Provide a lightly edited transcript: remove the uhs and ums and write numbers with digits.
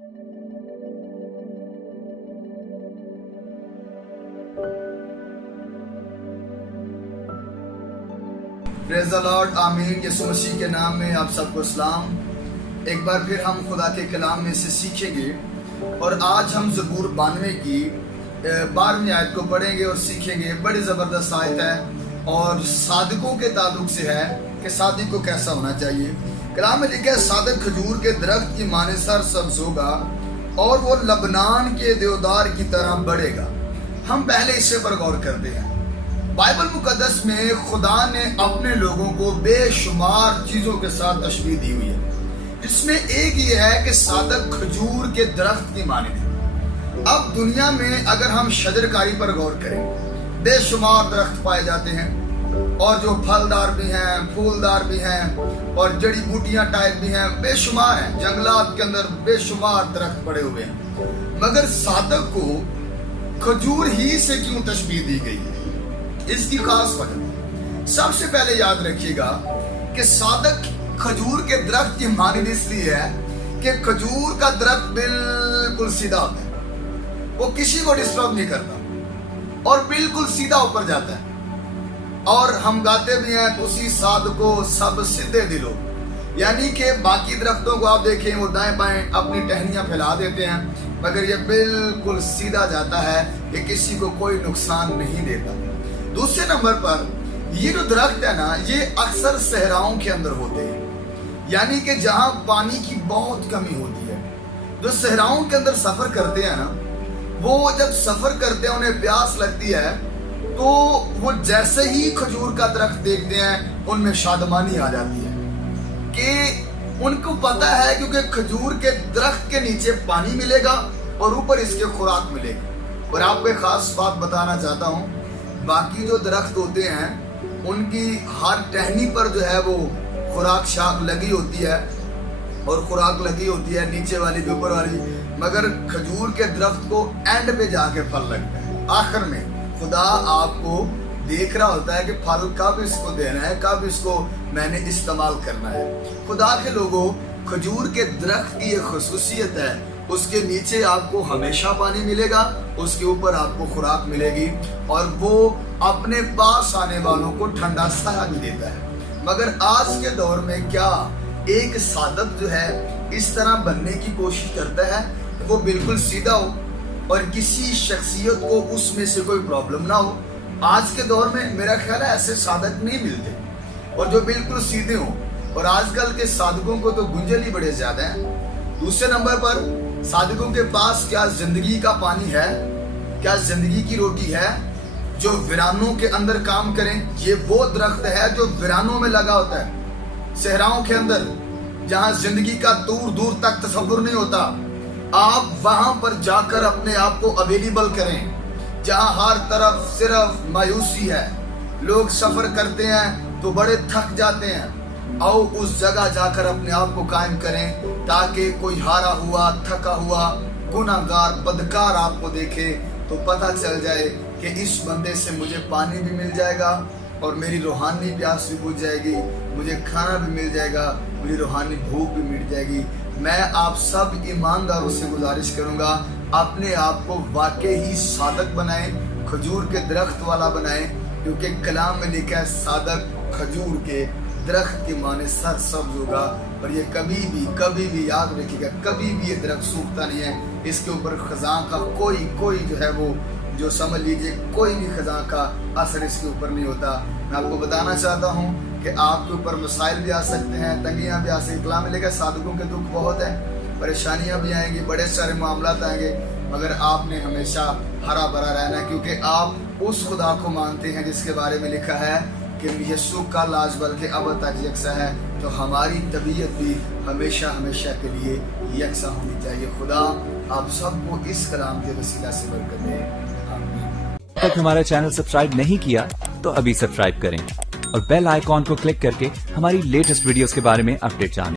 پریز دی lord, آمین۔ یسوع مسیح کے نام میں آپ سب کو سلام۔ ایک بار پھر ہم خدا کے کلام میں سے سیکھیں گے، اور آج ہم زبور 92 کی 12ویں آیت کو پڑھیں گے اور سیکھیں گے۔ بڑی زبردست آیت ہے اور صادقوں کے تعلق سے ہے کہ صادق کو کیسا ہونا چاہیے۔ کلام میں لکھا ہے، صادق کھجور کے درخت کی مانے سر سبز ہوگا اور وہ لبنان کے دیودار کی طرح بڑھے گا۔ ہم پہلے اسے پر غور کرتے ہیں۔ بائبل مقدس میں خدا نے اپنے لوگوں کو بے شمار چیزوں کے ساتھ تشبیہ دی ہوئی ہے، جس میں ایک یہ ہے کہ صادق کھجور کے درخت کی مانند ہے۔ اب دنیا میں اگر ہم شجرکاری پر غور کریں، بے شمار درخت پائے جاتے ہیں، اور جو پھلدار بھی ہیں، پھولدار بھی ہیں، اور جڑی بوٹیاں ٹائپ بھی ہیں، بے شمار ہیں۔ جنگلات کے اندر بے شمار درخت پڑے ہوئے ہیں، مگر صادق کو کھجور ہی سے کیوں تشبیہ دی گئی ہے؟ اس کی خاص وجہ سب سے پہلے یاد رکھیے گا کہ صادق کھجور کے درخت کی مانند اس لیے ہے کہ کھجور کا درخت بالکل سیدھا ہوتا ہے، وہ کسی کو ڈسٹرب نہیں کرتا اور بالکل سیدھا اوپر جاتا ہے۔ اور ہم گاتے بھی ہیں، تسی صادقو سب سیدھے دلو، یعنی کہ باقی درختوں کو آپ دیکھیں وہ دائیں بائیں اپنی ٹہنیاں پھیلا دیتے ہیں، مگر یہ بالکل سیدھا جاتا ہے، یہ کسی کو کوئی نقصان نہیں دیتا۔ دوسرے نمبر پر یہ جو درخت ہے نا، یہ اکثر صحراؤں کے اندر ہوتے ہیں، یعنی کہ جہاں پانی کی بہت کمی ہوتی ہے۔ جو صحراؤں کے اندر سفر کرتے ہیں نا، وہ جب سفر کرتے ہیں انہیں پیاس لگتی ہے، تو وہ جیسے ہی کھجور کا درخت دیکھتے ہیں ان میں شادمانی آ جاتی ہے کہ ان کو پتہ ہے کیونکہ کھجور کے درخت کے نیچے پانی ملے گا اور اوپر اس کے خوراک ملے گی۔ اور آپ کو ایک خاص بات بتانا چاہتا ہوں، باقی جو درخت ہوتے ہیں ان کی ہر ٹہنی پر جو ہے وہ خوراک شاخ لگی ہوتی ہے، اور خوراک لگی ہوتی ہے نیچے والی بھی اوپر والی، مگر کھجور کے درخت کو اینڈ پہ جا کے پھل لگتا ہے۔ آخر میں خدا آپ کو دیکھ رہا ہوتا ہے کہ پھل کب اس کو دینا ہے، کب اس کو میں نے استعمال کرنا ہے۔ خدا کے لوگوں، کھجور کے درخت کی یہ خصوصیت ہے، اس کے نیچے آپ کو ہمیشہ پانی ملے گا، اس کے اوپر آپ کو خوراک ملے گی، اور وہ اپنے پاس آنے والوں کو ٹھنڈا سایہ بھی دیتا ہے۔ مگر آج کے دور میں کیا ایک صادق جو ہے اس طرح بننے کی کوشش کرتا ہے کہ وہ بالکل سیدھا ہو اور کسی شخصیت کو اس میں سے کوئی پرابلم نہ ہو؟ آج کے دور میں میرا خیال ہے ایسے صادق نہیں ملتے، اور جو بالکل سیدھے ہوں۔ اور آج کل کے صادقوں کو تو گنجل ہی بڑے زیادہ ہیں۔ دوسرے نمبر پر صادقوں کے پاس کیا زندگی کا پانی ہے؟ کیا زندگی کی روٹی ہے جو ویرانوں کے اندر کام کریں؟ یہ وہ درخت ہے جو ویرانوں میں لگا ہوتا ہے، صحراؤں کے اندر جہاں زندگی کا دور دور تک تصور نہیں ہوتا۔ آپ وہاں پر جا کر اپنے آپ کو اویلیبل کریں، جہاں ہر طرف صرف مایوسی ہے، لوگ سفر کرتے ہیں تو بڑے تھک جاتے ہیں۔ آؤ اس جگہ جا کر اپنے آپ کو قائم کریں، تاکہ کوئی ہارا ہوا، تھکا ہوا، گناہگار، بدکار آپ کو دیکھے تو پتہ چل جائے کہ اس بندے سے مجھے پانی بھی مل جائے گا اور میری روحانی پیاس بھی بجھ جائے گی، مجھے کھانا بھی مل جائے گا، میری روحانی بھوک بھی مٹ جائے گی۔ میں آپ سب ایمانداروں سے گزارش کروں گا، اپنے آپ کو واقعی صادق بنائیں، کھجور کے درخت والا بنائیں، کیونکہ کلام میں لکھا ہے صادق کھجور کے درخت کی مانے سر سبز ہوگا، اور یہ کبھی بھی یاد رکھیے گا، کبھی بھی یہ درخت سوکھتا نہیں ہے۔ اس کے اوپر خزاں کا کوئی جو ہے وہ جو سمجھ لیجئے کوئی بھی خزاں کا اثر اس کے اوپر نہیں ہوتا۔ میں آپ کو بتانا چاہتا ہوں کہ آپ کے اوپر مسائل بھی آ سکتے ہیں، تنگیاں بھی آ سکتی ہیں۔ کلام میں لکھا ہے صادقوں کے دکھ بہت ہیں، پریشانیاں بھی آئیں گی، بڑے سارے معاملات آئیں گے، مگر آپ نے ہمیشہ ہرا بھرا رہنا ہے، کیونکہ آپ اس خدا کو مانتے ہیں جس کے بارے میں لکھا ہے کہ یسوع کا لاج بلکہ اب تک یکساں ہے، تو ہماری طبیعت بھی ہمیشہ کے لیے یکساں ہونی چاہیے۔ خدا آپ سب کو اس کلام کے وسیلہ سے برکت دے، آمین۔ تک ہمارا چینل سبسکرائب نہیں کیا تو ابھی سبسکرائب کریں اور بیل آئیکن کو کلک کر کے ہماری لیٹسٹ ویڈیوز کے بارے میں اپڈیٹ جانیں۔